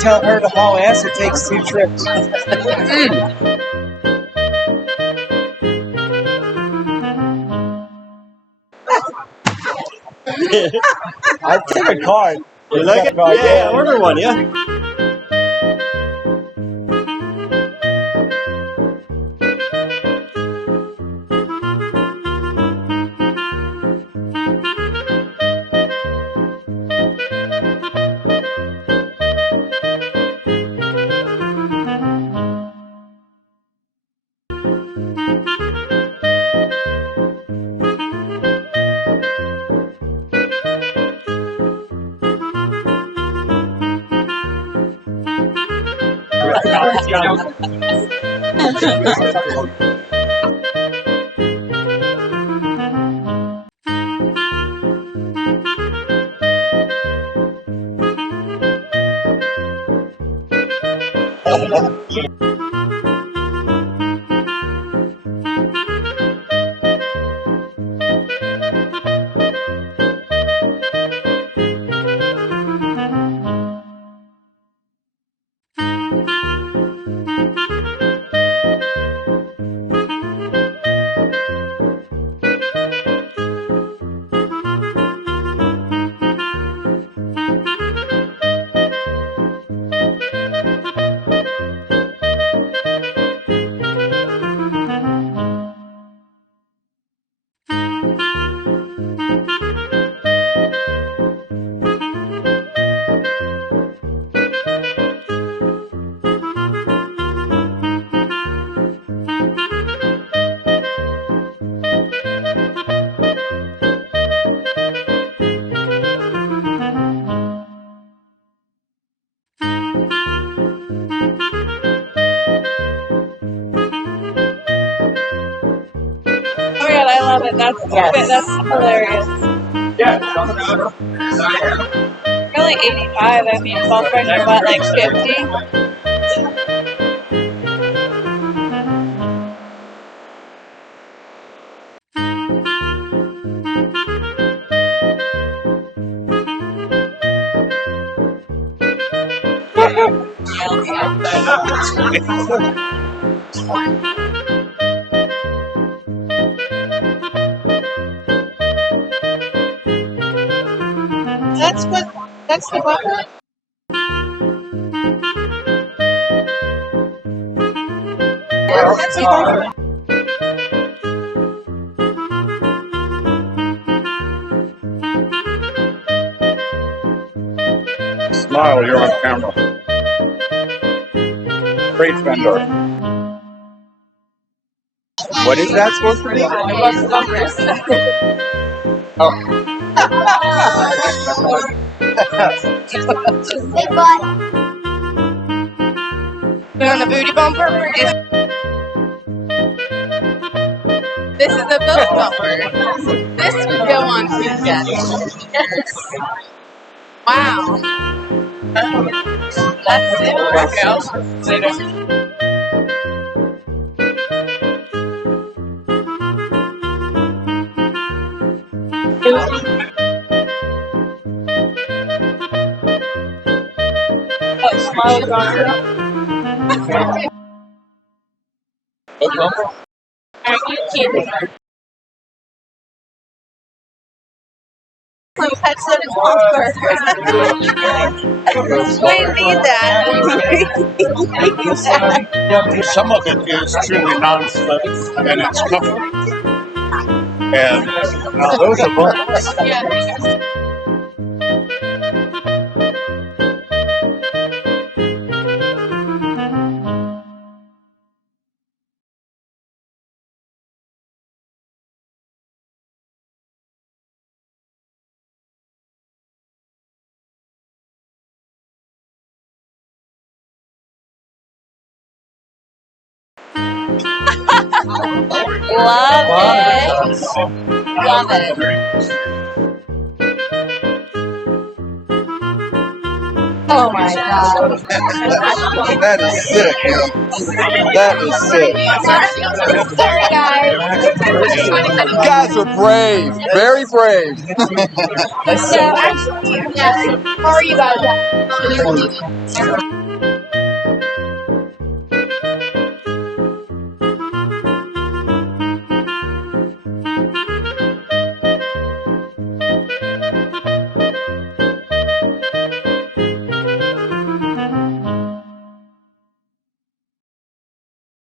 tell her to haul ass. It takes 2 trips. I'd take a card. You like it? Yeah, order one, yeah. I love it. That's hilarious. You're like 85. I mean, it's all fresh and what, like 50? That's the bumper? That's the bumper. Smile, you're on camera. Great vendor. What is that supposed to be? Oh. We're on a booty bumper. This is a boat bumper. This would go on weekends. Wow. That's it. Later. Are you kidding? We need that. Some of it is truly non-slip and it's comfort. And now those are bumpers. Love it. Love it. Oh my god. That is sick. That is sick. Sorry, guys. You guys are brave. Very brave. So, actually, how are you guys?